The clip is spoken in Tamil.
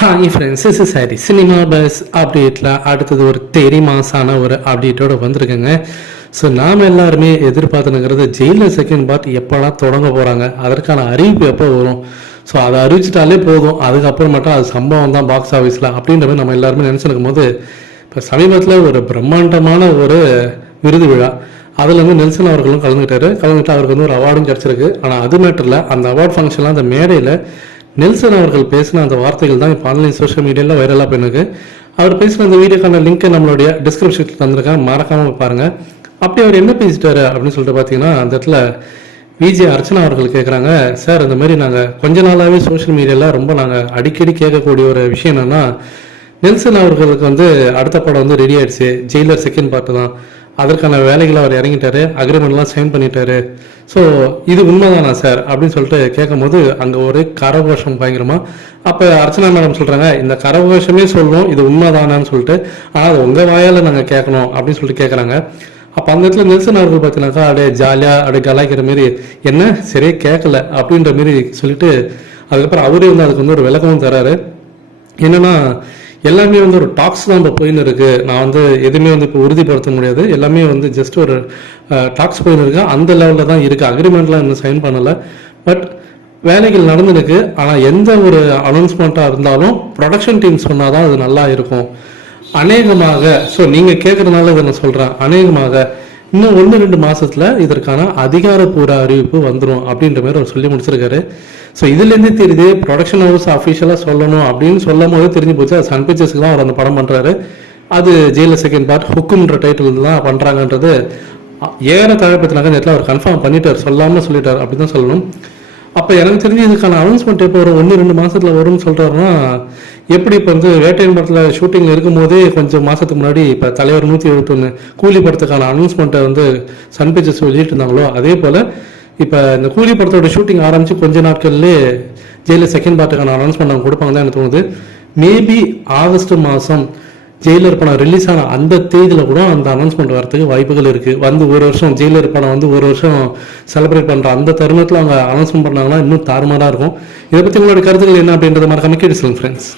ஹாய் ஃப்ரெண்ட்ஸ் இஸ் சாரி சினிமா பஸ் அப்டேட்டில் அடுத்தது ஒரு தெரி மாசான ஒரு அப்டேட்டோட வந்திருக்குங்க. ஸோ நாம் எல்லாருமே எதிர்பார்த்துனுங்கிறது ஜெயிலில் செகண்ட் பார்ட் எப்போலாம் தொடங்க போகிறாங்க அதற்கான அறிவிப்பு எப்போ வரும்? ஸோ அதை அறிவிச்சிட்டாலே போதும். அதுக்கப்புறம் மட்டும் அது சம்பவம் தான் பாக்ஸ் ஆஃபீஸில் அப்படின்ற மாதிரி நம்ம எல்லாருமே நினச்சிருக்கும் போது இப்போ சமீபத்தில் ஒரு பிரம்மாண்டமான ஒரு விருது விழா. அதில் வந்து நெல்சன் அவர்களும் கலந்துக்கிட்டாரு. கலந்துக்கிட்டு அவருக்கு வந்து ஒரு அவார்டும் கிடச்சிருக்கு. ஆனால் அது மேட்டரில் அந்த அவார்ட் ஃபங்க்ஷனில் அந்த மேடையில் நெல்சன் அவர்கள் பேசின அந்த வார்த்தைகள் தான் இப்போ ஆன்லைன் சோஷியல் மீடியாவில் வைரலாக போயிருக்கு அவர் பேசின அந்த வீடியோக்கான லிங்க்கை நம்மளுடைய டிஸ்கிரிப்ஷனில் தந்திருக்கேன் மறக்காமல் பாருங்கள் அப்படி அவர் என்ன பேசிட்டாரு அப்படின்னு சொல்லிட்டு பார்த்தீங்கன்னா அந்த இடத்துல விஜே அர்ச்சனா அவர்கள் கேட்குறாங்க சார் இந்த மாதிரி நாங்கள் கொஞ்ச நாளாகவே சோஷியல் மீடியாவில் ரொம்ப நாங்கள் அடிக்கடி கேட்கக்கூடிய ஒரு விஷயம் என்னென்னா நெல்சன் அவர்களுக்கு வந்து அடுத்த படம் வந்து ரெடி ஆயிடுச்சு. ஜெயிலர் செகண்ட் பார்ட்டு தான். அதற்கான வேலைகளை அவர் இறங்கிட்டாரு அக்ரிமெண்ட்லாம் சைன் பண்ணிட்டாரு. ஸோ இது உண்மைதானா சார் அப்படின்னு சொல்லிட்டு கேட்கும்போது அங்கே ஒரு கரகோஷம் பயங்கரமா. அப்போ அர்ச்சனா மேடம் சொல்கிறாங்க இந்த கரகோஷமே சொல்லணும் இது உண்மைதானான்னு சொல்லிட்டு ஆனால் அது உங்கள் வாயால் நாங்கள் கேட்கணும் அப்படின்னு சொல்லிட்டு கேட்குறாங்க அப்போ அந்த இடத்துல நெல்சன் அவர்கள் பார்த்தீங்கன்னாக்கா அப்படியே ஜாலியாக அப்படியே கலாய்க்கிற மாரி என்ன? சரியே கேட்கல அப்படின்ற மாரி சொல்லிட்டு அதுக்கப்புறம் அவரே வந்து அதுக்கு வந்து ஒரு விளக்கமும் தராரு. என்னன்னா எல்லாமே வந்து ஒரு டாக்ஸ் தான் இப்போ போயின்னு இருக்கு. நான் வந்து எதுவுமே வந்து இப்போ உறுதிப்படுத்த முடியாது. எல்லாமே வந்து ஜஸ்ட் ஒரு டாக்ஸ் போயின்னு இருக்கு. அந்த லெவலில் தான் இருக்கு. அக்ரிமெண்ட்லாம் இன்னும் சைன் பண்ணலை. பட் வேலைகள் நடந்துருக்கு. ஆனால் எந்த ஒரு அனௌன்ஸ்மெண்ட்டாக இருந்தாலும் ப்ரொடக்ஷன் டீம் சொன்னால் தான் அது நல்லா இருக்கும். அநேகமாக ஸோ நீங்கள் கேட்குறதுனால இதை நான் சொல்கிறேன் அநேகமாக இன்னும் ஒன்று ரெண்டு மாதத்தில் இதற்கான அதிகாரப்பூர்வ அறிவிப்பு வந்துடும் அப்படின்ற மாதிரி அவர் சொல்லி முடிச்சிருக்காரு. ஸோ இதுலேருந்தே தெரியுது ப்ரொடக்ஷன் ஹவுஸ் அஃபிஷியலாக சொல்லணும் அப்படின்னு சொல்லும் போது தெரிஞ்சு போச்சு அது சன் பிக்சர்ஸ்க்கு தான் அவர் அந்த படம் பண்ணுறாரு அது ஜெயில செகண்ட் பார்ட் ஹுக்குன்ற டைட்டில் தான் பண்ணுறாங்கன்றது ஏற தழப்பத்தினாங்க நேரத்தில் அவர் கன்ஃபார்ம் பண்ணிட்டார் சொல்லாமல் சொல்லிட்டார் அப்படி தான் சொல்லணும். அப்போ எனக்கு தெரிஞ்சு இதுக்கான அனௌன்ஸ்மெண்ட் எப்போ வரும்? ஒன்று ரெண்டு மாதத்தில் வரும்னு சொல்கிறாருன்னா எப்படி இப்போ வந்து வேட்டையன் படத்தில் ஷூட்டிங்கில் இருக்கும்போதே கொஞ்சம் மாதத்துக்கு முன்னாடி இப்போ தலைவர் நூற்றி எழுபத்தொன்று கூலி படத்துக்கான அனௌன்ஸ்மெண்ட்டை வந்து சன் பிக்சர்ஸ் வெளியிட்டு இருந்தாங்களோ அதே போல் இப்போ இந்த கூலி படத்தோட ஷூட்டிங் ஆரம்பித்து கொஞ்ச நாட்கள்லேயே ஜெயிலர் செகண்ட் பார்ட்டுக்கான அனௌன்ஸ்மெண்ட் அவங்க கொடுப்பாங்க தான் எனக்கு தோணுது. மேபி ஆகஸ்ட் மாதம் ஜெயிலர் படம் ரிலீஸ் ஆன அந்த தேதியில் கூட அந்த அனௌன்ஸ்மெண்ட் வரதுக்கு வாய்ப்புகள் இருக்குது வந்து ஒரு வருஷம் ஜெயிலர் படம் வந்து ஒரு வருஷம் செலிப்ரேட் பண்ணுற அந்த தருணத்தில் அவங்க அனௌன்ஸ்மெண்ட் பண்ணாங்கன்னா இன்னும் தாறுமாறாக இருக்கும். இதை பற்றி உங்களோட கருத்துக்கள் என்ன அப்படின்றத மறக்காம கேட்டு சொல்லுங்க ஃப்ரெண்ட்ஸ்